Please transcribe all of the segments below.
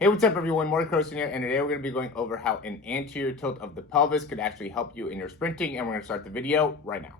Hey, what's up everyone? Morey Croson here, and today we're going to be going over how an anterior tilt of the pelvis could actually help you in your sprinting, and we're going to start the video right now.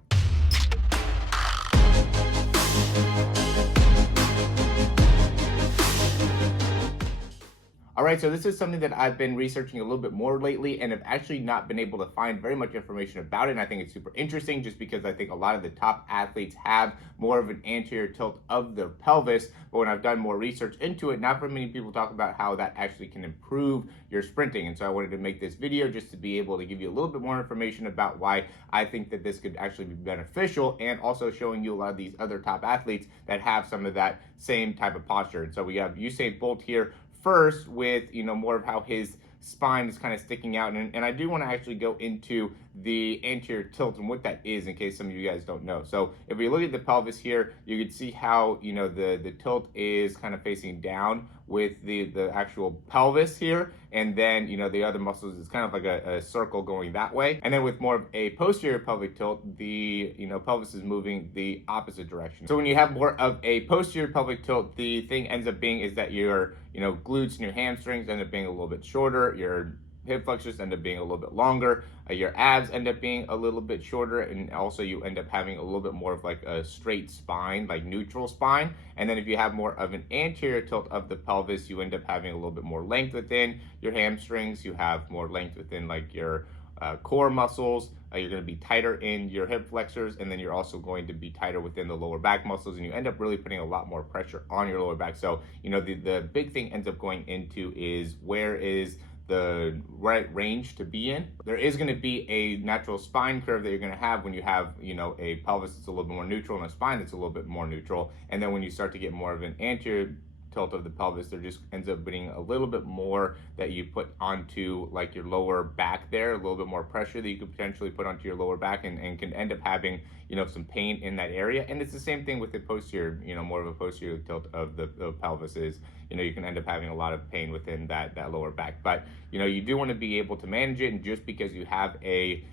All right, so this is something that I've been researching a little bit more lately and have actually not been able to find very much information about it. And I think it's super interesting just because I think a lot of the top athletes have more of an anterior tilt of the pelvis. But when I've done more research into it, not very many people talk about how that actually can improve your sprinting. And so I wanted to make this video just to be able to give you a little bit more information about why I think that this could actually be beneficial, and also showing you a lot of these other top athletes that have some of that same type of posture. And so we have Usain Bolt here first with, more of how his spine is kind of sticking out. And I do want to actually go into the anterior tilt and what that is in case some of you guys don't know. So if we look at the pelvis here, you can see how, the tilt is kind of facing down with the actual pelvis here. And then, the other muscles is kind of like a circle going that way. And then with more of a posterior pelvic tilt, the, pelvis is moving the opposite direction. So when you have more of a posterior pelvic tilt, the thing ends up being is that your, glutes and your hamstrings end up being a little bit shorter. Your hip flexors end up being a little bit longer. Your abs end up being a little bit shorter, and also you end up having a little bit more of like a straight spine, like neutral spine. And then if you have more of an anterior tilt of the pelvis, you end up having a little bit more length within your hamstrings. You have more length within like your core muscles. You're going to be tighter in your hip flexors, and then you're also going to be tighter within the lower back muscles, and you end up really putting a lot more pressure on your lower back. So, the big thing ends up going into is where is the right range to be in. There is going to be a natural spine curve that you're going to have when you have, a pelvis that's a little bit more neutral and a spine that's a little bit more neutral. And then when you start to get more of an anterior tilt of the pelvis, there just ends up being a little bit more that you put onto like your lower back there, a little bit more pressure that you could potentially put onto your lower back, and can end up having, some pain in that area. And it's the same thing with the posterior, more of a posterior tilt of the pelvis is, you can end up having a lot of pain within that lower back. But, you do want to be able to manage it. And just because you have a,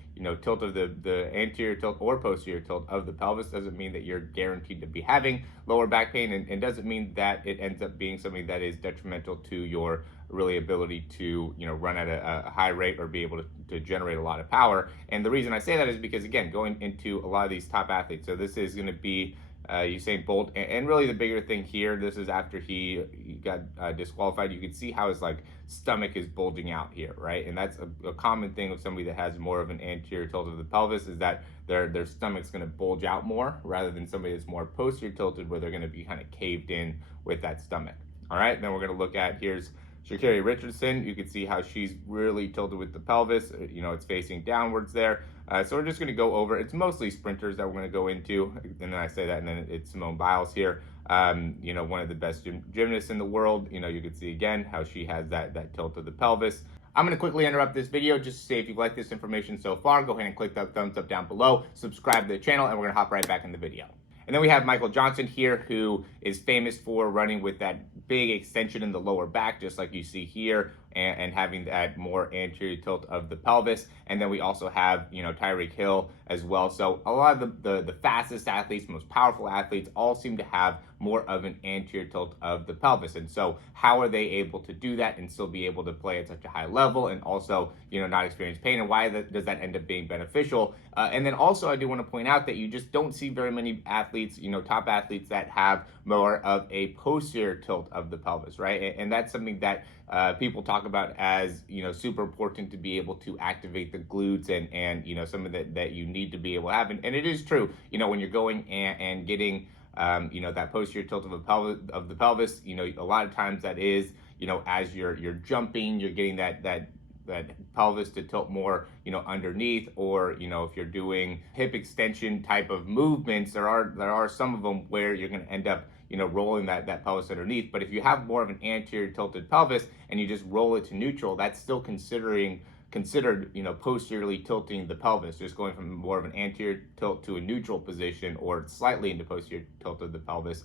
tilt of the anterior tilt or posterior tilt of the pelvis doesn't mean that you're guaranteed to be having lower back pain, and doesn't mean that it ends up being something that is detrimental to your really ability to, run at a high rate or be able to generate a lot of power. And the reason I say that is because, again, going into a lot of these top athletes, so this is going to be Usain Bolt, and really the bigger thing here, this is after he got disqualified. You can see how his stomach is bulging out here, right? And that's a common thing with somebody that has more of an anterior tilt of the pelvis, is that their stomach's going to bulge out more, rather than somebody that's more posterior tilted, where they're going to be kind of caved in with that stomach. All right, then we're going to look at, here's Sha'Carri Richardson. You can see how she's really tilted with the pelvis. It's facing downwards there. So we're just going to go over. It's mostly sprinters that we're going to go into, and then I say that, and then it's Simone Biles here. One of the best gymnasts in the world. You can see again how she has that tilt of the pelvis. I'm going to quickly interrupt this video just to say, if you've liked this information so far, go ahead and click that thumbs up down below, subscribe to the channel, and we're going to hop right back in the video. And then we have Michael Johnson here, who is famous for running with that big extension in the lower back, just like you see here, and having that more anterior tilt of the pelvis. And then we also have, Tyreek Hill as well. So a lot of the fastest athletes, most powerful athletes, all seem to have more of an anterior tilt of the pelvis. And so how are they able to do that and still be able to play at such a high level, and also, not experience pain? And why does that end up being beneficial? And then also I do want to point out that you just don't see very many athletes, top athletes, that have more of a posterior tilt of the pelvis, right? And that's something that people talk about as, super important to be able to activate the glutes and some of that you need to be able to have. And it is true, when you're going and getting, that posterior tilt of the pelvis, a lot of times that is, as you're jumping, you're getting that pelvis to tilt more, underneath, or, if you're doing hip extension type of movements, there are some of them where you're going to end up, rolling that pelvis underneath. But if you have more of an anterior tilted pelvis and you just roll it to neutral, that's still considered, posteriorly tilting the pelvis, just going from more of an anterior tilt to a neutral position, or slightly into posterior tilt of the pelvis.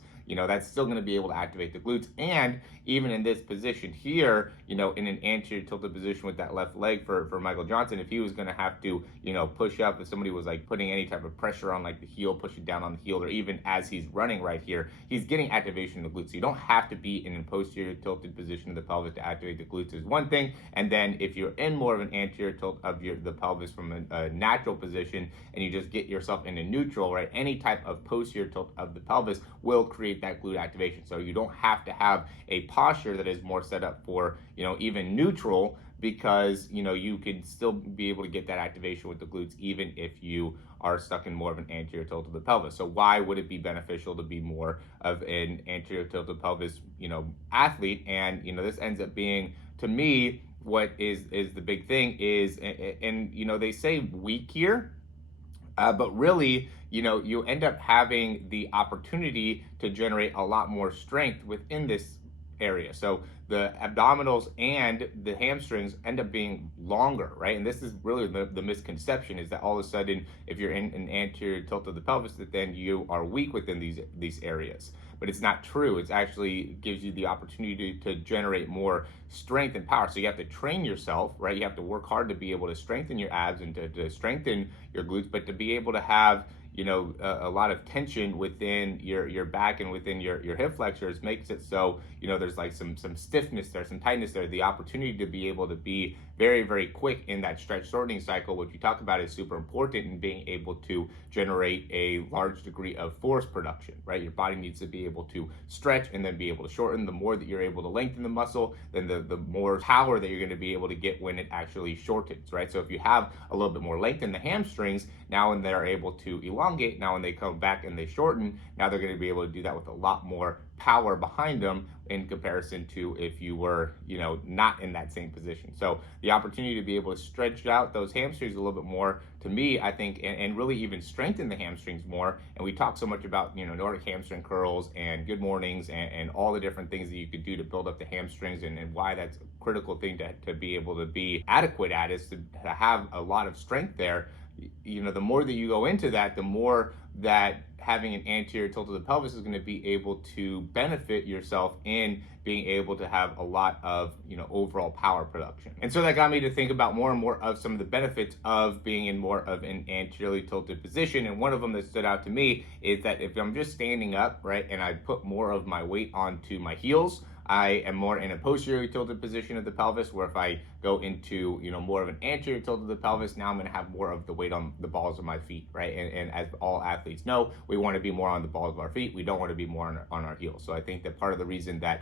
that's still going to be able to activate the glutes. And even in this position here, in an anterior tilted position with that left leg for Michael Johnson, if he was going to have to, push up, if somebody was like putting any type of pressure on like the heel, pushing down on the heel, or even as he's running right here, he's getting activation in the glutes. So you don't have to be in a posterior tilted position of the pelvis to activate the glutes is one thing. And then if you're in more of an anterior tilt of the pelvis from a natural position, and you just get yourself into neutral, right, any type of posterior tilt of the pelvis will create that glute activation. So you don't have to have a posture that is more set up for, even neutral, because you can still be able to get that activation with the glutes even if you are stuck in more of an anterior tilt of the pelvis. So why would it be beneficial to be more of an anterior tilt of the pelvis, athlete? And this ends up being, to me, what is the big thing is, and they say weak here, but really, you end up having the opportunity to generate a lot more strength within this area. So the abdominals and the hamstrings end up being longer, right? And this is really the misconception, is that all of a sudden, if you're in an anterior tilt of the pelvis, that then you are weak within these areas. But it's not true. It actually gives you the opportunity to generate more strength and power. So you have to train yourself, right? You have to work hard to be able to strengthen your abs and to strengthen your glutes, but to be able to have a lot of tension within your back and within your hip flexors makes it so there's like some stiffness there, some tightness there. The opportunity to be able to be very, very quick in that stretch shortening cycle, which you talk about, is super important in being able to generate a large degree of force production, right? Your body needs to be able to stretch and then be able to shorten. The more that you're able to lengthen the muscle, then the more power that you're going to be able to get when it actually shortens, right? So if you have a little bit more length in the hamstrings, now when they're able to elongate, now when they come back and they shorten, now they're going to be able to do that with a lot more power behind them in comparison to if you were, not in that same position. So the opportunity to be able to stretch out those hamstrings a little bit more, to me, I think, and really even strengthen the hamstrings more. And we talk so much about, Nordic hamstring curls and good mornings and all the different things that you could do to build up the hamstrings, and why that's a critical thing to be able to be adequate at, is to have a lot of strength there. The more that you go into that, the more that having an anterior tilt of the pelvis is going to be able to benefit yourself in being able to have a lot of overall power production. And so that got me to think about more and more of some of the benefits of being in more of an anteriorly tilted position. And one of them that stood out to me is that if I'm just standing up, right, and I put more of my weight onto my heels, I am more in a posteriorly tilted position of the pelvis, where if I go into, more of an anterior tilt of the pelvis, now I'm going to have more of the weight on the balls of my feet, right? And as all athletes know, we want to be more on the balls of our feet. We don't want to be more on our heels. So I think that part of the reason that,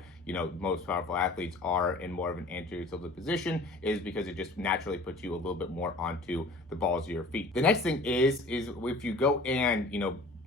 most powerful athletes are in more of an anterior tilted position is because it just naturally puts you a little bit more onto the balls of your feet. The next thing is if you go and,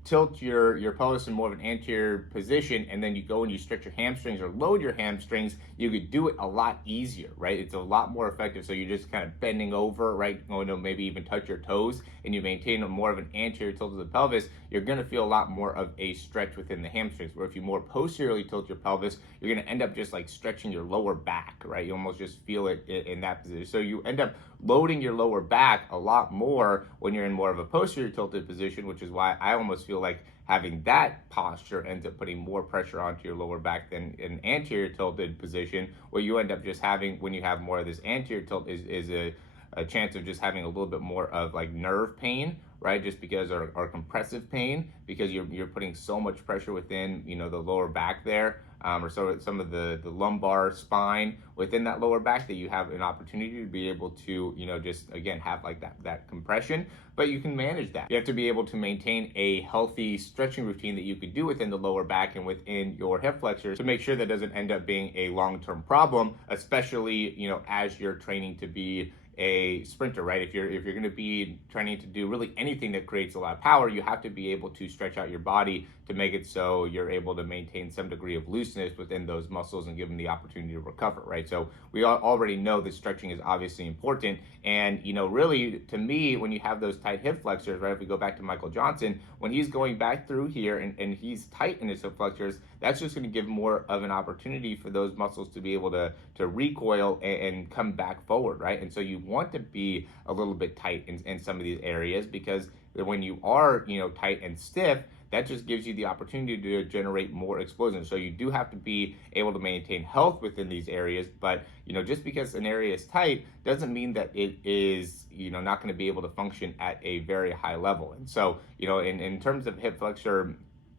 tilt your pelvis in more of an anterior position, and then you go and you stretch your hamstrings or load your hamstrings, you could do it a lot easier, right? It's a lot more effective. So you're just kind of bending over, right? Going to maybe even touch your toes, and you maintain a more of an anterior tilt of the pelvis, you're going to feel a lot more of a stretch within the hamstrings. Where if you more posteriorly tilt your pelvis, you're going to end up just like stretching your lower back, right? You almost just feel it in that position. So you end up loading your lower back a lot more when you're in more of a posterior tilted position, which is why I almost feel like having that posture ends up putting more pressure onto your lower back than an anterior tilted position, where you end up just having, when you have more of this anterior tilt, is a chance of just having a little bit more of like nerve pain, right? Just because, or compressive pain, because you're putting so much pressure within, the lower back there, or so some of the lumbar spine within that lower back, that you have an opportunity to be able to, just again have like that compression. But you can manage that. You have to be able to maintain a healthy stretching routine that you could do within the lower back and within your hip flexors to make sure that doesn't end up being a long-term problem, especially, as you're training to be a sprinter, right? If you're going to be training to do really anything that creates a lot of power, you have to be able to stretch out your body to make it so you're able to maintain some degree of looseness within those muscles and give them the opportunity to recover, right? So we already know that stretching is obviously important. And, really, to me, when you have those tight hip flexors, right, if we go back to Michael Johnson, when he's going back through here and he's tight in his hip flexors, that's just going to give more of an opportunity for those muscles to be able to recoil and come back forward, right? And so you want to be a little bit tight in some of these areas, because when you are, tight and stiff, that just gives you the opportunity to generate more explosion. So you do have to be able to maintain health within these areas, but just because an area is tight doesn't mean that it is not going to be able to function at a very high level. And so in terms of hip flexor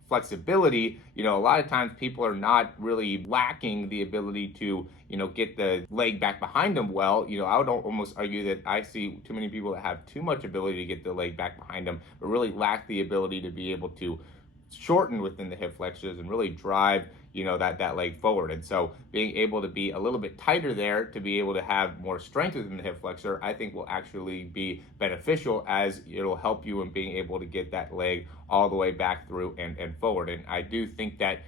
flexibility, a lot of times people are not really lacking the ability to, get the leg back behind them well. I would almost argue that I see too many people that have too much ability to get the leg back behind them, but really lack the ability to be able to shorten within the hip flexors and really drive that leg forward. And so being able to be a little bit tighter there to be able to have more strength within the hip flexor, I think will actually be beneficial, as it'll help you in being able to get that leg all the way back through and forward. And I do think that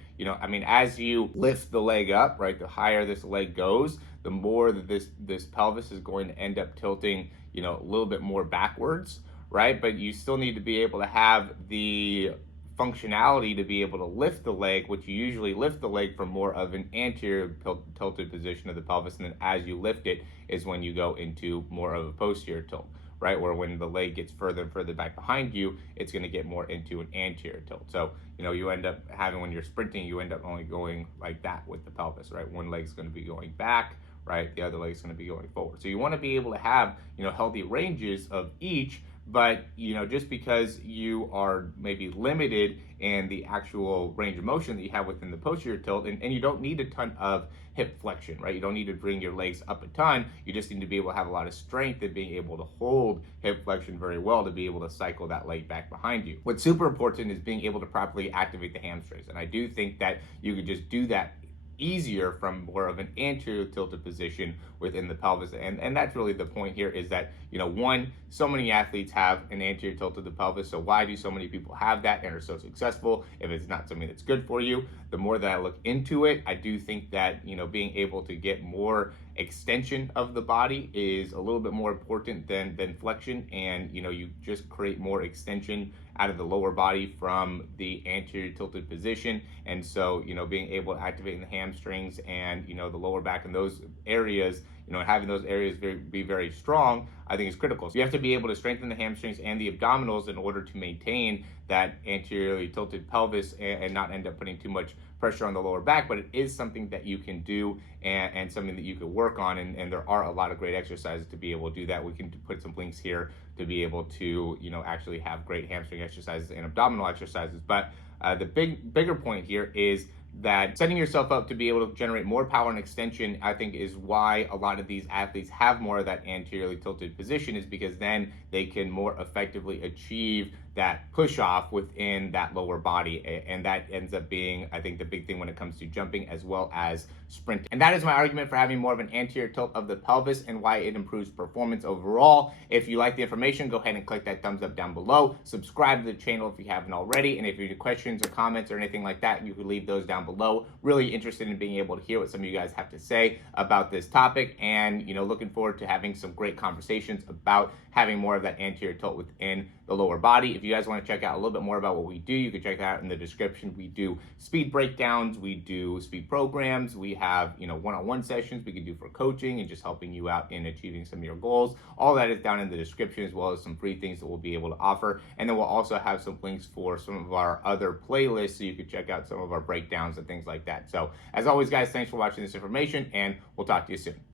as you lift the leg up, right, the higher this leg goes, the more that this pelvis is going to end up tilting a little bit more backwards, right? But you still need to be able to have the functionality to be able to lift the leg, which you usually lift the leg from more of an anterior tilted position of the pelvis, and then as you lift it is when you go into more of a posterior tilt, right? Where when the leg gets further and further back behind you, it's going to get more into an anterior tilt. So you end up having, when you're sprinting, you end up only going like that with the pelvis, right? One leg's going to be going back, right? The other leg's going to be going forward. So you want to be able to have healthy ranges of each. But just because you are maybe limited in the actual range of motion that you have within the posterior tilt, and you don't need a ton of hip flexion, right? You don't need to bring your legs up a ton. You just need to be able to have a lot of strength and being able to hold hip flexion very well to be able to cycle that leg back behind you. What's super important is being able to properly activate the hamstrings. And I do think that you could just do that easier from more of an anterior tilted position within the pelvis. And that's really the point here, is that one, so many athletes have an anterior tilt to the pelvis. So why do so many people have that and are so successful if it's not something that's good for you? The more that I look into it, I do think that being able to get more extension of the body is a little bit more important than flexion. And you just create more extension out of the lower body from the anterior tilted position. And so being able to activate the hamstrings and the lower back in those areas, having those areas be very strong, I think is critical. So you have to be able to strengthen the hamstrings and the abdominals in order to maintain that anteriorly tilted pelvis and not end up putting too much pressure on the lower back. But it is something that you can do and something that you can work on. And there are a lot of great exercises to be able to do that. We can put some links here to be able to, actually have great hamstring exercises and abdominal exercises. But the bigger point here is that setting yourself up to be able to generate more power and extension, I think, is why a lot of these athletes have more of that anteriorly tilted position, is because then they can more effectively achieve that push off within that lower body. And that ends up being, I think, the big thing when it comes to jumping as well as sprinting. And that is my argument for having more of an anterior tilt of the pelvis and why it improves performance overall. If you like the information, go ahead and click that thumbs up down below. Subscribe to the channel if you haven't already. And if you have questions or comments or anything like that, you can leave those down below. Really interested in being able to hear what some of you guys have to say about this topic, and looking forward to having some great conversations about having more of that anterior tilt within the lower body. If you guys want to check out a little bit more about what we do, you can check that out in the description. We do speed breakdowns, we do speed programs, we have one-on-one sessions we can do for coaching and just helping you out in achieving some of your goals. All that is down in the description, as well as some free things that we'll be able to offer. And then we'll also have some links for some of our other playlists, so you can check out some of our breakdowns and things like that. So as always, guys, thanks for watching this information, and we'll talk to you soon.